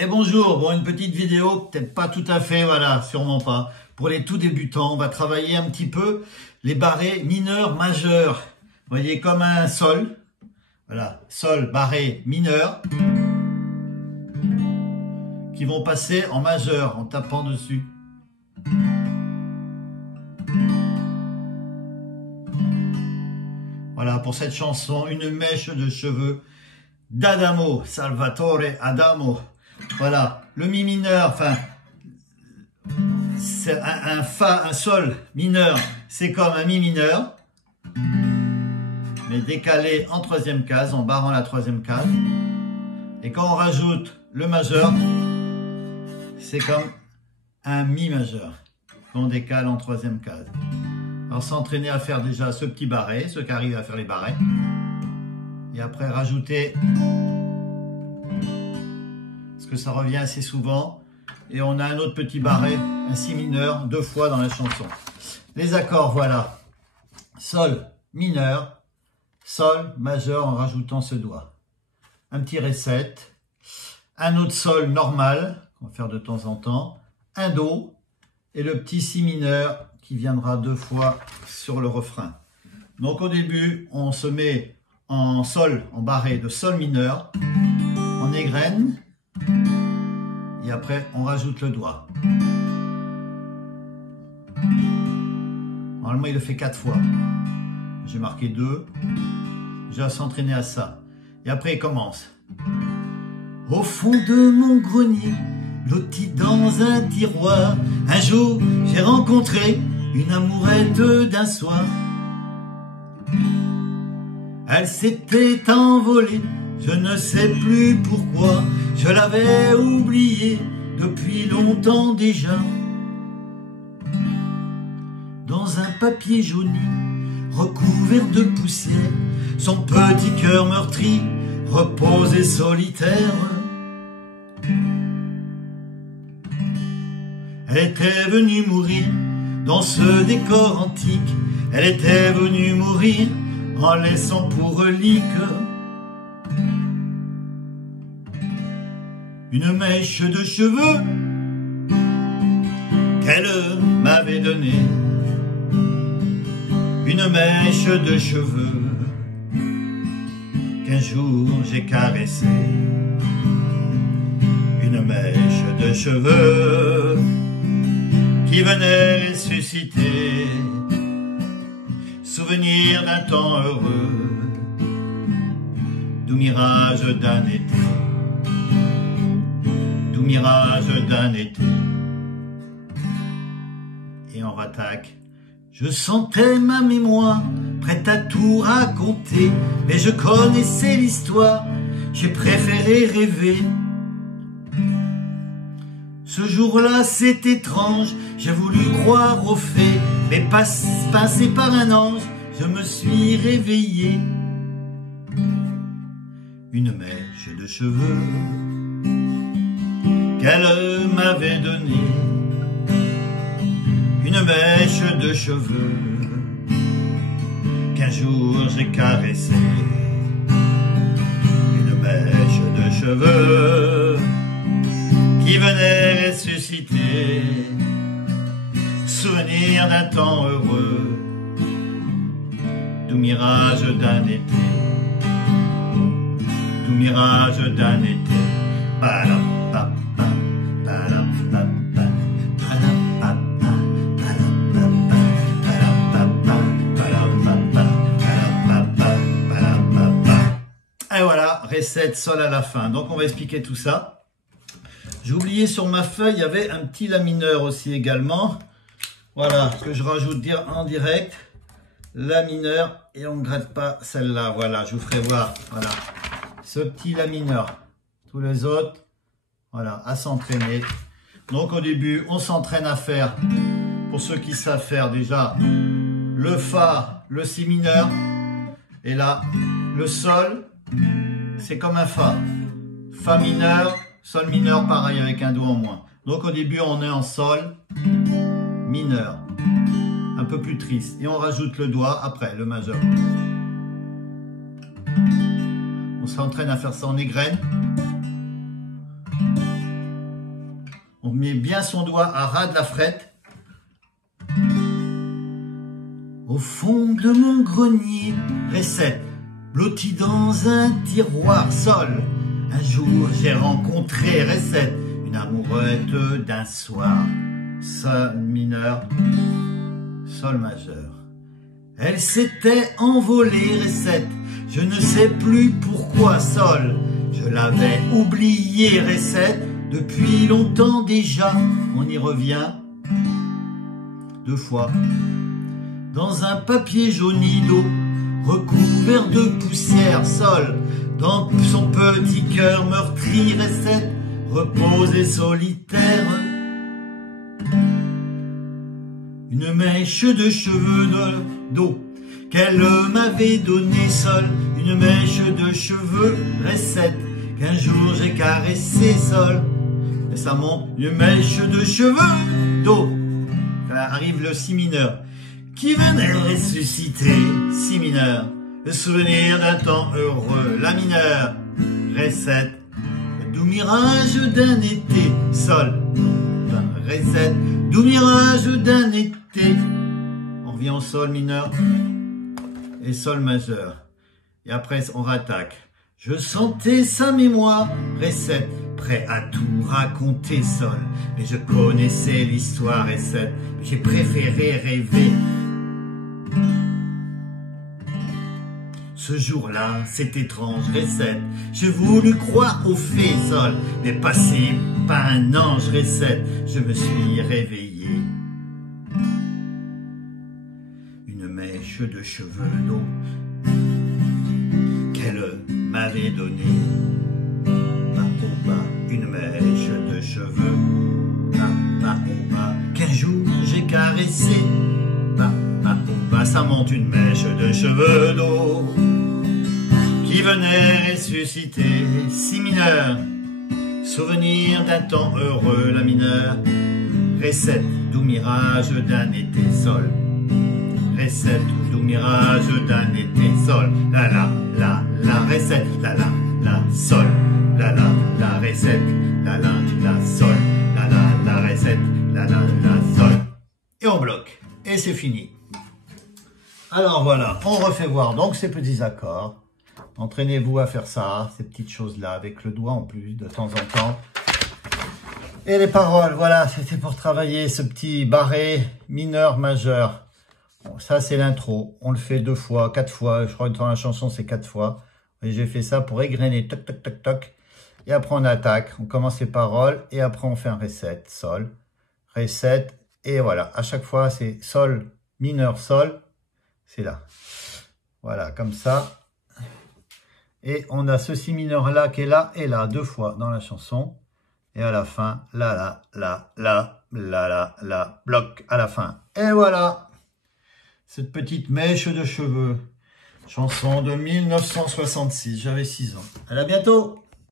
Et bonjour, bon, une petite vidéo, peut-être pas tout à fait, voilà, sûrement pas. Pour les tout débutants, on va travailler un petit peu les barrés mineurs, majeurs. Vous voyez, comme un sol. Voilà, sol, barré, mineur. Qui vont passer en majeur, en tapant dessus. Voilà, pour cette chanson, une mèche de cheveux d'Adamo, Salvatore Adamo. Voilà, le mi mineur, enfin, c'est un fa, un sol mineur, c'est comme un mi mineur, mais décalé en troisième case, en barrant la troisième case. Et quand on rajoute le majeur, c'est comme un mi majeur, qu'on décale en troisième case. Alors s'entraîner à faire déjà ce petit barré, ceux qui arrivent à faire les barrés. Et après rajouter, parce que ça revient assez souvent. Et on a un autre petit barré, un si mineur, 2 fois dans la chanson. Les accords, voilà. Sol mineur, sol majeur en rajoutant ce doigt. Un petit reset. Un autre sol normal, qu'on va faire de temps en temps. Un do. Et le petit si mineur qui viendra 2 fois sur le refrain. Donc au début, on se met en sol, en barré de sol mineur, en égrène, et après on rajoute le doigt. Normalement il le fait 4 fois. J'ai marqué 2. J'ai à s'entraîner à ça. Et après il commence. Au fond de mon grenier, blotti dans un tiroir, un jour j'ai rencontré une amourette d'un soir. Elle s'était envolée, je ne sais plus pourquoi, je l'avais oubliée depuis longtemps déjà. Dans un papier jauni, recouvert de poussière, son petit cœur meurtri reposait solitaire. Elle était venue mourir dans ce décor antique, elle était venue mourir en laissant pour relique une mèche de cheveux qu'elle m'avait donnée. Une mèche de cheveux qu'un jour j'ai caressée. Une mèche de cheveux qui venait ressusciter, souvenir d'un temps heureux, doux mirage d'un été, doux mirage d'un été. Et on rattaque. Je sentais ma mémoire prête à tout raconter, mais je connaissais l'histoire, j'ai préféré rêver. Ce jour-là, c'est étrange, j'ai voulu croire aux faits, mais passé par un ange, je me suis réveillé. Une mèche de cheveux qu'elle m'avait donnée. Une mèche de cheveux qu'un jour j'ai caressée. Une mèche de cheveux qui venait ressusciter, souvenir d'un temps heureux, doux mirage d'un été, doux mirage d'un été. Et voilà, reset, sol à la fin. Donc on va expliquer tout ça. J'ai oublié sur ma feuille, il y avait un petit la mineur aussi également. Voilà, que je rajoute en direct. La mineur, et on ne gratte pas celle-là. Voilà, je vous ferai voir. Voilà, ce petit la mineur. Tous les autres, voilà, à s'entraîner. Donc au début, on s'entraîne à faire, pour ceux qui savent faire déjà, le fa, le si mineur. Et là, le sol, c'est comme un fa. Fa mineur. Sol mineur, pareil, avec un do en moins. Donc au début, on est en sol mineur. Un peu plus triste. Et on rajoute le doigt après, le majeur. On s'entraîne à faire ça en égrène. On met bien son doigt à ras de la frette. Au fond de mon grenier, Ré7, blotti dans un tiroir, Sol. Un jour j'ai rencontré Ré7, une amourette d'un soir. Sol mineur, Sol majeur. Elle s'était envolée, Ré7, je ne sais plus pourquoi, Sol. Je l'avais oublié, Ré7, depuis longtemps déjà. On y revient 2 fois. Dans un papier jauni d'eau, recouvert de poussière, Sol. Dans son petit cœur meurtri, Ré7, reposé solitaire. Une mèche de cheveux d'eau qu'elle m'avait donnée, Sol. Une mèche de cheveux, Ré7, qu'un jour j'ai caressé, Sol. Et ça monte, une mèche de cheveux d'eau. Là arrive le si mineur, qui venait ressusciter, si mineur, le souvenir d'un temps heureux, la mineure, Ré7, le doux mirage d'un été, Sol, Ré7, doux mirage d'un été. On revient au Sol mineur et Sol majeur. Et après, on rattaque. Je sentais sa mémoire, Ré7, prêt à tout raconter, Sol. Mais je connaissais l'histoire, Ré7, j'ai préféré rêver. Ce jour-là, c'est étrange, Ré7, j'ai voulu croire aux fées, Sol. Mais passé par un ange, Ré7, je me suis réveillé. Une mèche de cheveux d'eau qu'elle m'avait donnée. Une mèche de cheveux qu'un jour j'ai caressé. Ça monte, une mèche de cheveux d'eau qui venait ressusciter, si mineur, souvenir d'un temps heureux, la mineure. Ré7, doux mirage d'un été, Sol. Ré7, doux mirage d'un été, Sol. La la la la, Ré7, la la la, Sol. La la la, Ré7, la la la, Sol. La la la, Ré7, la la la, Sol. Et on bloque. Et c'est fini. Alors voilà, on refait voir donc ces petits accords. Entraînez-vous à faire ça, ces petites choses-là, avec le doigt en plus, de temps en temps. Et les paroles, voilà, c'était pour travailler ce petit barré mineur, majeur. Bon, ça, c'est l'intro. On le fait 2 fois, 4 fois. Je crois que dans la chanson, c'est 4 fois. Et j'ai fait ça pour égrener, toc, toc, toc, toc. Et après, on attaque. On commence les paroles. Et après, on fait un Ré7, Sol, Ré7. Et voilà, à chaque fois, c'est Sol, mineur, Sol. C'est là. Voilà, comme ça. Et on a ce si mineur là qui est là et là, 2 fois dans la chanson. Et à la fin, là, bloc à la fin. Et voilà. Cette petite mèche de cheveux. Chanson de 1966. J'avais 6 ans. À bientôt.